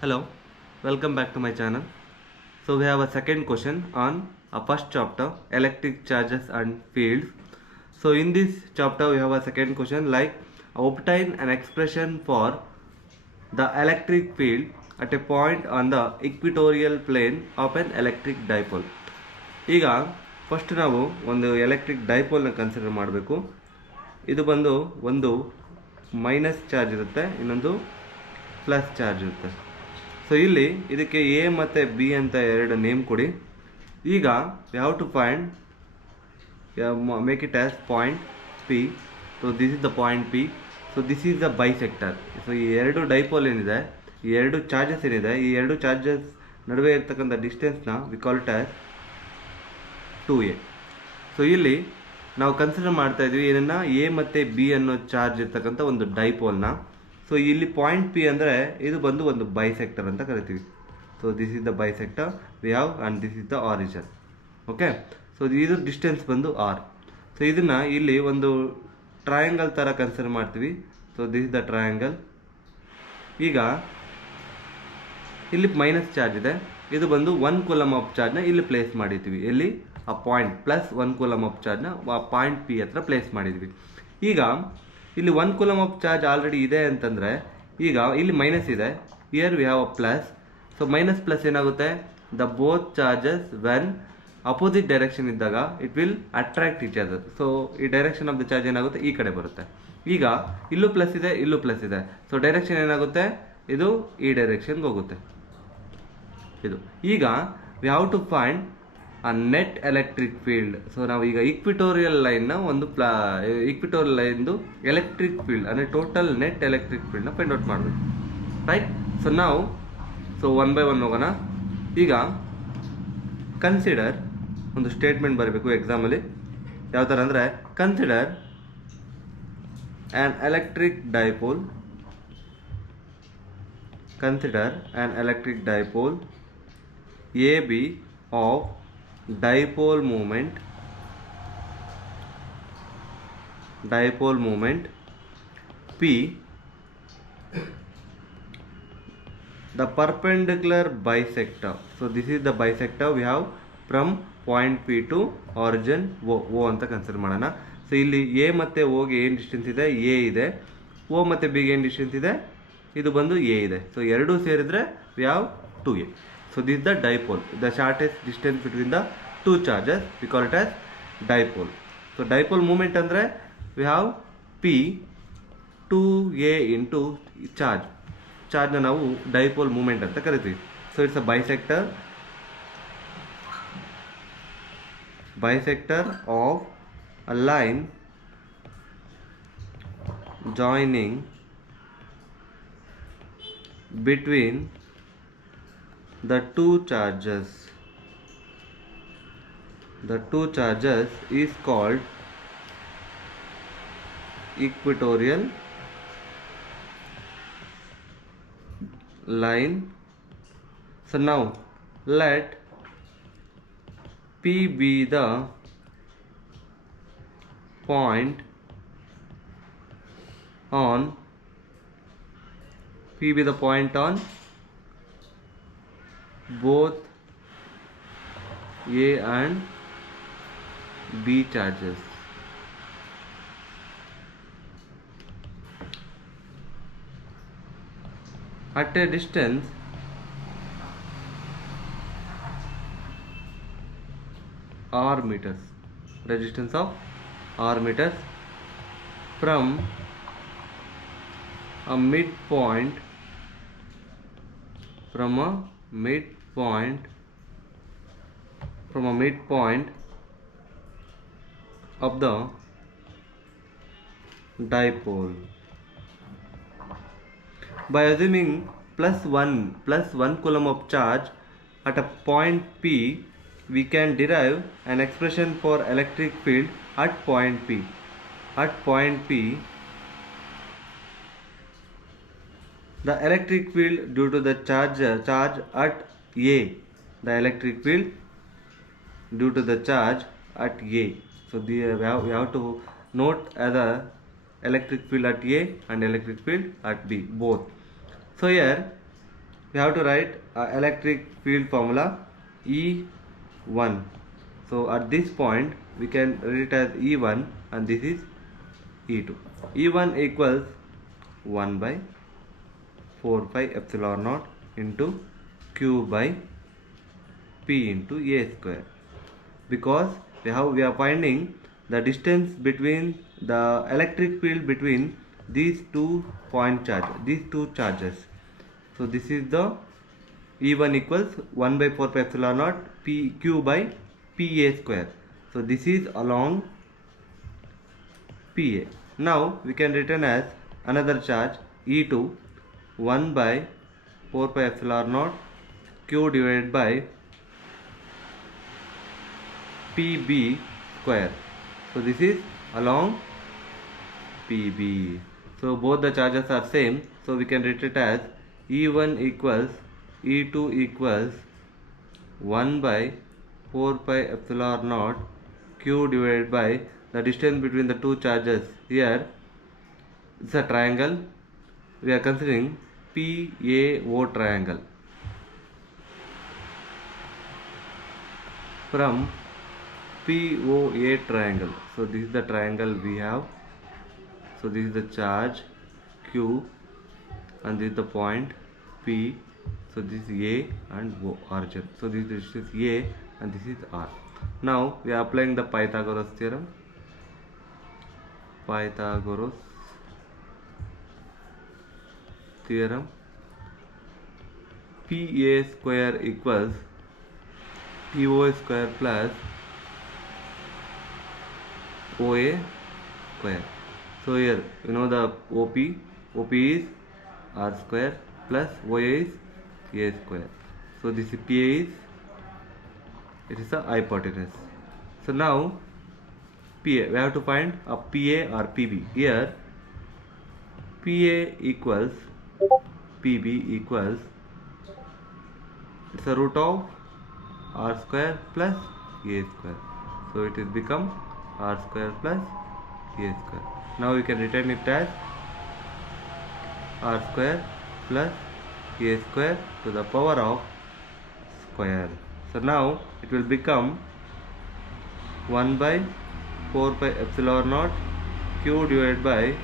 Hello, welcome back to my channel. So we have a second question on a first chapter, electric charges and fields. So in this chapter we have a second question like obtain an expression for the electric field at a point on the equatorial plane of an electric dipole. ಈಗ ಫಸ್ಟ್ ನಾವು ಒಂದು ಎಲೆಕ್ಟ್ರಿಕ್ ಡೈಪೋಲ್ನ ಕನ್ಸಿಡರ್ ಮಾಡಬೇಕು. ಇದು ಬಂದು ಒಂದು minus charge ಇರುತ್ತೆ, ಇನ್ನೊಂದು ಪ್ಲಸ್ ಚಾರ್ಜ್ ಇರುತ್ತೆ. ಸೊ ಇಲ್ಲಿ ಇದಕ್ಕೆ ಎ ಮತ್ತು ಬಿ ಅಂತ ಎರಡು ನೇಮ್ ಕೊಡಿ. ಈಗ we have to find make it as point P. So this is the point P. So this is the bisector. So ಈ ಎರಡು ಡೈಪೋಲ್ ಏನಿದೆ, ಈ ಎರಡು ಚಾರ್ಜಸ್ ಏನಿದೆ, ಈ ಎರಡು ಚಾರ್ಜಸ್ ನಡುವೆ ಇರ್ತಕ್ಕಂಥ ಡಿಸ್ಟೆನ್ಸ್ನ we call it as 2a. So ಇಲ್ಲಿ ನಾವು ಕನ್ಸಿಡರ್ ಮಾಡ್ತಾ ಇದ್ವಿ ಏನನ್ನ, ಎ ಮತ್ತು ಬಿ ಅನ್ನೋ ಚಾರ್ಜ್ ಇರ್ತಕ್ಕಂಥ ಒಂದು ಡೈಪೋಲ್ನ. ಸೊ ಇಲ್ಲಿ ಪಾಯಿಂಟ್ ಪಿ ಅಂದರೆ ಇದು ಬಂದು ಒಂದು ಬೈಸೆಕ್ಟರ್ ಅಂತ ಕರಿತೀವಿ. So this is the bisector we have and this is the origin. Okay, so ಇದು ಡಿಸ್ಟೆನ್ಸ್ ಬಂದು ಆರ್. ಸೊ ಇದನ್ನು ಇಲ್ಲಿ ಒಂದು ಟ್ರಯಾಂಗಲ್ ಥರ ಕನ್ಸಿಡರ್ ಮಾಡ್ತೀವಿ. So this is the triangle. ಈಗ ಇಲ್ಲಿ ಮೈನಸ್ ಚಾರ್ಜ್ ಇದೆ, ಇದು ಬಂದು 1 ಕೂಲಮ್ ಆಫ್ ಚಾರ್ಜ್ನ ಇಲ್ಲಿ ಪ್ಲೇಸ್ ಮಾಡಿದ್ದೀವಿ. ಎಲ್ಲಿ? ಆ ಪಾಯಿಂಟ್ ಪ್ಲಸ್ 1 ಕೂಲಮ್ ಆಫ್ ಚಾರ್ಜ್ನ ಆ ಪಾಯಿಂಟ್ ಪಿ ಹತ್ರ ಪ್ಲೇಸ್ ಮಾಡಿದ್ವಿ. ಈಗ ಇಲ್ಲಿ 1 ಕೂಲಮ್ ಆಫ್ ಚಾರ್ಜ್ ಆಲ್ರೆಡಿ ಇದೆ ಅಂತಂದರೆ, ಈಗ ಇಲ್ಲಿ ಮೈನಸ್ ಇದೆ, here we have a plus. So minus plus ಏನಾಗುತ್ತೆ, the both charges when opposite direction ಇದ್ದಾಗ it will attract each other. So ಈ ಡೈರೆಕ್ಷನ್ ಆಫ್ ದ ಚಾರ್ಜ್ ಏನಾಗುತ್ತೆ, ಈ ಕಡೆ ಬರುತ್ತೆ. ಈಗ ಇಲ್ಲೂ ಪ್ಲಸ್ ಇದೆ, ಇಲ್ಲೂ ಪ್ಲಸ್ ಇದೆ. ಸೊ ಡೈರೆಕ್ಷನ್ ಏನಾಗುತ್ತೆ, ಇದು ಈ ಡೈರೆಕ್ಷನ್ಗೆ ಹೋಗುತ್ತೆ. ಇದು ಈಗ we have to find a net electric field. So ನಾವು ಈಗ ಈಕ್ವಿಟೋರಿಯಲ್ ಲೈನ್ನ ಒಂದು ಈಕ್ವಿಟೋರಿಯಲ್ ಲೈನ್ದು ಎಲೆಕ್ಟ್ರಿಕ್ ಫೀಲ್ಡ್ ಅಂದರೆ ಟೋಟಲ್ ನೆಟ್ ಎಲೆಕ್ಟ್ರಿಕ್ ಫೀಲ್ಡ್ನ ಫೈಂಡ್ ಔಟ್ ಮಾಡಬೇಕು, ರೈಟ್? ಸೊ ನಾವು ಒನ್ ಬೈ ಒನ್ ಹೋಗೋಣ. ಈಗ ಕನ್ಸಿಡರ್ ಒಂದು ಸ್ಟೇಟ್ಮೆಂಟ್ ಬರಬೇಕು ಎಕ್ಸಾಮಲ್ಲಿ. ಯಾವ ಥರ ಅಂದರೆ, consider an electric dipole, consider an electric dipole AB of dipole moment P, the perpendicular bisector. So this is the bisector we have from point P to origin O ಅಂತ ಕನ್ಸಿಡರ್ ಮಾಡೋಣ. ಸೊ ಇಲ್ಲಿ ಎ ಮತ್ತು ಓಗೆ ಏನು ಡಿಸ್ಟೆನ್ಸ್ ಇದೆ, ಎ ಇದೆ. ಓ ಮತ್ತು ಬಿಗೆ ಏನು ಡಿಸ್ಟೆನ್ಸ್ ಇದೆ, ಇದು ಬಂದು ಎ ಇದೆ. ಸೊ ಎರಡೂ ಸೇರಿದ್ರೆ we have 2a. So this the dipole, the shortest distance between the two charges, we call it as dipole. So dipole moment ಅಂದರೆ we have P 2a into ಚಾರ್ಜ್ನ ನಾವು ಡೈಪೋಲ್ ಮೂಮೆಂಟ್ ಅಂತ ಕರಿತೀವಿ. So it's a bisector of a line joining between the two charges. The two charges is called equatorial line. So now let P be the point on both A and B charges. At a distance r meters, resistance of r meters from a midpoint of the dipole. By assuming plus 1 coulomb of charge at a point P, we can derive an expression for electric field at point P. At point P, the electric field due to the charge at A, the electric field due to the charge at A. So we have to note as a electric field at A and electric field at B both. So here we have to write electric field formula E1. So at this point we can write it as E1 and this is E2. E1 equals 1 by 4 pi epsilon naught into Q by P into A square, because we are finding the distance between the electric field between these two charges. So this is the E1 equals 1 by 4 pi epsilon naught Q by PA square. So this is along PA. Now we can written as another charge E2 1 by 4 pi epsilon naught Q divided by PB square. So this is along PB. So both the charges are same. So we can write it as E1 equals E2 equals 1 by 4 pi epsilon naught Q divided by the distance between the two charges. Here it's a triangle. We are considering PAO triangle. From POA triangle. So this is the triangle we have. So this is the charge Q and this is the point P. So this is A and O origin. So this is A and this is R. Now we are applying the Pythagoras theorem. Pythagoras theorem. PA square equals PO square plus OA square. So here you know the OP is R square plus OA is A square. So this is PA is a hypotenuse. So now PA, we have to find a PA or PB. Here PA equals PB equals, it's a root of R square plus A square. So it is become R square plus A square. Now we can return it as R square plus A square to the power of square. So now it will become 1 by 4 pi epsilon naught Q divided by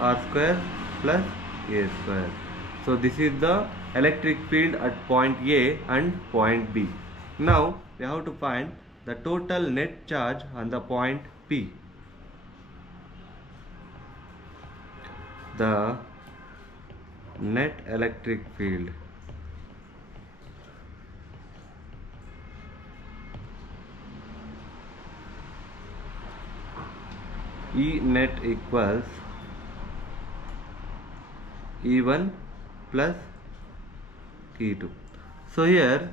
R square plus A square. So this is the electric field at point A and point B. Now we have to find the total net charge on the point P. The net electric field E net equals E1 plus E2. So here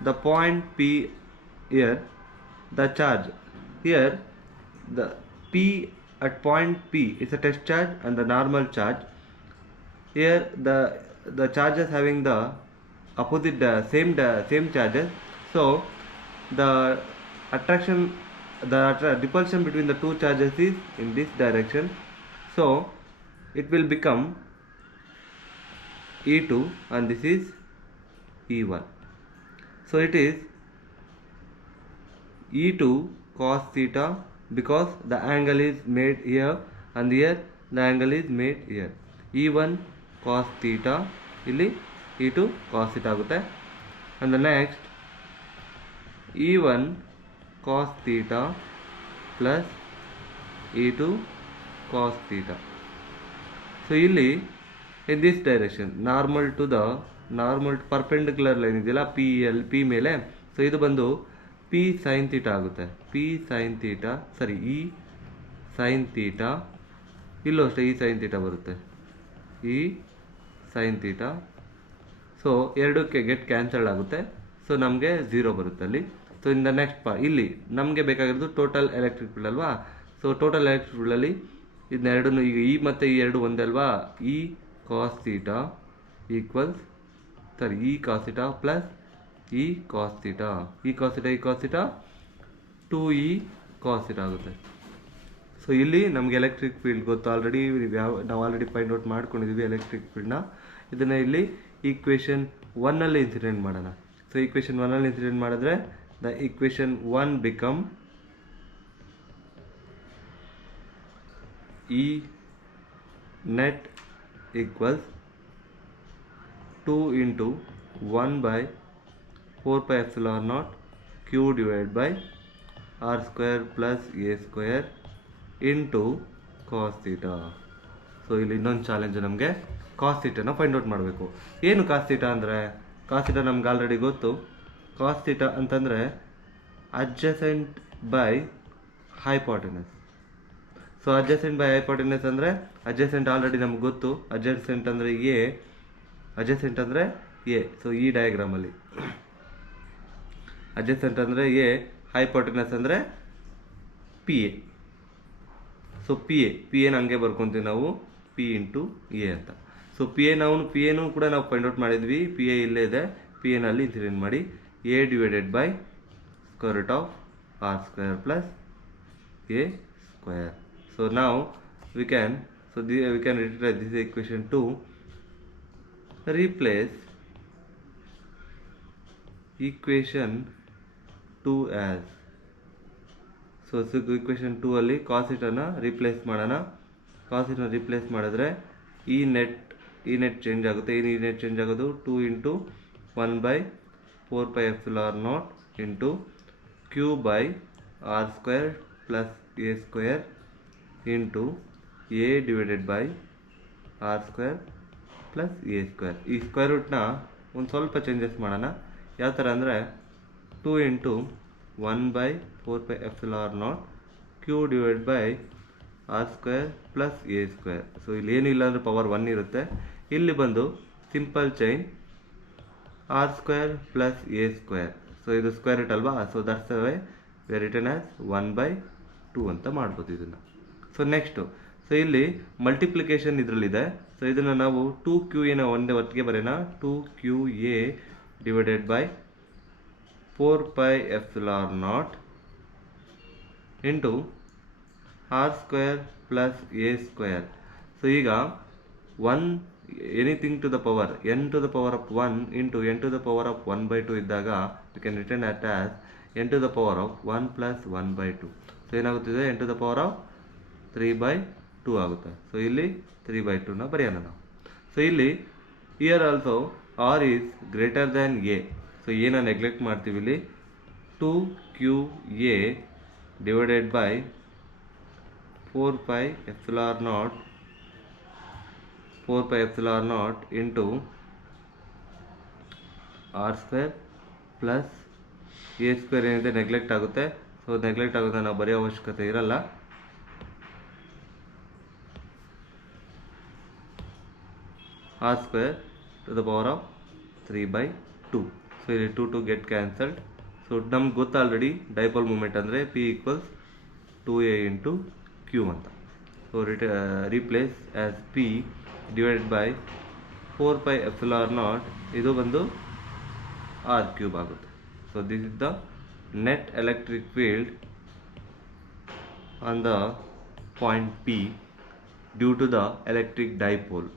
the point P, here the charge, here the P at point P is a test charge and the normal charge. Here the charges having the opposite same charges. So the attraction, the repulsion between the two charges is in this direction. So it will become E2 and this is E1. So it is E2 cos theta because the angle is made here and here the angle is made here. E1 cos theta illi E2 cos theta agutte. And the next E1 cos theta plus E2 cos theta. So illi in this direction normal to perpendicular line ಇದೆಯಲ್ಲ P ಮೇಲೆ. ಸೊ ಇದು ಬಂದು P sin theta ಆಗುತ್ತೆ. P sin theta ಸರಿ E sin theta, ಇಲ್ಲೂ ಅಷ್ಟೇ E sin theta ಬರುತ್ತೆ. E sin theta. So ಎರಡಕ್ಕೆ ಗೆಟ್ ಕ್ಯಾನ್ಸಲ್ ಆಗುತ್ತೆ. ಸೊ ನಮಗೆ 0 ಬರುತ್ತೆ ಅಲ್ಲಿ. ಸೊ ಇನ್ ದ ನೆಕ್ಸ್ಟ್ ಇಲ್ಲಿ ನಮಗೆ ಬೇಕಾಗಿರೋದು ಟೋಟಲ್ ಎಲೆಕ್ಟ್ರಿಕ್ ಫೀಲ್ಡ್ ಅಲ್ವಾ. ಸೊ ಟೋಟಲ್ ಎಲೆಕ್ಟ್ರಿಕ್ ಫೀಲ್ಡಲ್ಲಿ ಇದನ್ನೆರಡನ್ನು ಈಗ ಈ ಮತ್ತು ಈ ಎರಡು ಒಂದೇ ಅಲ್ವಾ. E cos theta equals E cos theta plus E cos theta. E cos theta 2E cos theta ಆಗುತ್ತೆ. ಸೊ ಇಲ್ಲಿ ನಮಗೆ ಎಲೆಕ್ಟ್ರಿಕ್ ಫೀಲ್ಡ್ ಗೊತ್ತು ಆಲ್ರೆಡಿ, ನಾವು ಆಲ್ರೆಡಿ ಫೈಂಡ್ ಔಟ್ ಮಾಡ್ಕೊಂಡಿದ್ದೀವಿ ಎಲೆಕ್ಟ್ರಿಕ್ ಫೀಲ್ಡ್ನ. ಇದನ್ನು ಇಲ್ಲಿ ಈಕ್ವೇಷನ್ 1 ಇನ್ಸಿಡೆಂಟ್ ಮಾಡೋಣ. ಸೊ ಈಕ್ವೇಷನ್ 1 ಇನ್ಸಿಡೆಂಟ್ ಮಾಡಿದ್ರೆ the equation 1 become E net equals 2 into 1 by 4 pi epsilon naught q divided by r square plus a square into cos theta. So ಇಲ್ಲಿ ಇನ್ನೊಂದು ಚಾಲೆಂಜ್, ನಮಗೆ ಕಾಸ್ ಥೀಟಾನ ಫೈಂಡ್ ಔಟ್ ಮಾಡಬೇಕು. ಏನು ಕಾಸ್ ಥೀಟಾ ಅಂದರೆ, ಕಾಸ್ ಥೀಟಾ ನಮ್ಗೆ ಆಲ್ರೆಡಿ ಗೊತ್ತು. ಕಾಸ್ ಥೀಟಾ ಅಂತಂದರೆ adjacent by hypotenuse. So adjacent by hypotenuse ಅಂದರೆ, ಅಡ್ಜಸೆಂಟ್ ಆಲ್ರೆಡಿ ನಮ್ಗೆ ಗೊತ್ತು. ಅಡ್ಜಸೆಂಟ್ ಅಂದರೆ ಎ, ಅಡ್ಜಸೆಂಟ್ ಅಂದರೆ ಎ. ಸೊ ಈ ಡಯಾಗ್ರಾಮಲ್ಲಿ ಅಡ್ಜಸೆಂಟ್ ಅಂದರೆ ಎ, ಹೈಪೋಟೆನಸ್ ಅಂದರೆ P A. So P N ಹಂಗೆ ಬರ್ಕೊತೀವಿ ನಾವು, ಪಿ ಇಂಟು ಎ ಅಂತ. ಸೊ ಪಿ ಎನೂ ಕೂಡ ನಾವು ಫೈಂಡ್ ಔಟ್ ಮಾಡಿದ್ವಿ. ಪಿ ಎ ಇಲ್ಲೇ ಇದೆ, ಪಿ ಎನಲ್ಲಿ ಇನ್ಸಿಡೆಂಟ್ ಮಾಡಿ A divided by square root of R square plus a square. So now we can rewrite this equation to replace equation 2 as. So equation 2 ಅಲ್ಲಿ cos theta ನ ರಿಪ್ಲೇಸ್ ಮಾಡೋಣ. cos theta ನ ರಿಪ್ಲೇಸ್ ಮಾಡಿದ್ರೆ ಈ ನೆಟ್ ಚೇಂಜ್ ಆಗುತ್ತೆ. ಈ net change ಆಗೋದು 2 into 1 by 4 pi epsilon naught into q by r square plus a square into a divided by r square plus a square. ಈ ಸ್ಕ್ವೇರ್ ರೂಟ್ನ ಒಂದು ಸ್ವಲ್ಪ ಚೇಂಜಸ್ ಮಾಡೋಣ. ಯಾವ ಥರ ಅಂದರೆ 2 into 1 by 4 pi epsilon naught q divide by r square plus a square. So ಇಲ್ಲಿ ಏನಿಲ್ಲ ಅಂದರೆ ಪವರ್ 1 ಇರುತ್ತೆ. ಇಲ್ಲಿ ಬಂದು simple chain r square plus a square. So ಇದು ಸ್ಕ್ವೇರ್ ರೂಟ್ ಅಲ್ವಾ, so that's the way we return as 1/2 ಅಂತ ಮಾಡ್ಬೋದು ಇದನ್ನು. ಸೊ ನೆಕ್ಸ್ಟು, ಸೊ ಇಲ್ಲಿ ಮಲ್ಟಿಪ್ಲಿಕೇಶನ್ ಇದರಲ್ಲಿದೆ. ಸೊ ಇದನ್ನು ನಾವು 2qa ಒಂದೇ ಒಟ್ಟಿಗೆ ಬರೋಣ. 2qa divided by 4 pi epsilon naught into r square plus a square. So ಈಗ 1 anything to the power n to the power of 1 into n to the power of 1/2 ಇದ್ದಾಗ we can return at as n to the power of 1 plus 1/2. So ಏನಾಗುತ್ತಿದೆ, n to the power of 3/2 ಆಗುತ್ತೆ. So ಇಲ್ಲಿ 3/2ನ ಬರೆಯೋಣ ನಾವು. So ಇಲ್ಲಿ here also r is greater than a. So ಎನ neglect ಮಾಡ್ತೀವಿ. ಇಲ್ಲಿ 2qa divided by 4 pi epsilon naught into r square plus a square ಏನಿದೆ ನೆಗ್ಲೆಕ್ಟ್ ಆಗುತ್ತೆ. ಸೊ ನೆಗ್ಲೆಕ್ಟ್ ಆಗುತ್ತೆ, ನಾವು ಬರೆಯೋ ಅವಶ್ಯಕತೆ ಇರಲ್ಲ. R square to the power of 3/2. So ಇಲ್ಲಿ 2 ಗೆಟ್ ಕ್ಯಾನ್ಸಲ್ಡ್. ಸೊ ನಮ್ಗೆ ಗೊತ್ತು ಆಲ್ರೆಡಿ ಡೈಪೋಲ್ ಮೂಮೆಂಟ್ ಅಂದರೆ P equals 2a into Q ಅಂತ. So replace as P divided by 4 pi epsilon naught, ಇದು ಬಂದು ಆರ್ ಕ್ಯೂಬ್ ಆಗುತ್ತೆ. So this is the net electric field on the point P due to the electric dipole.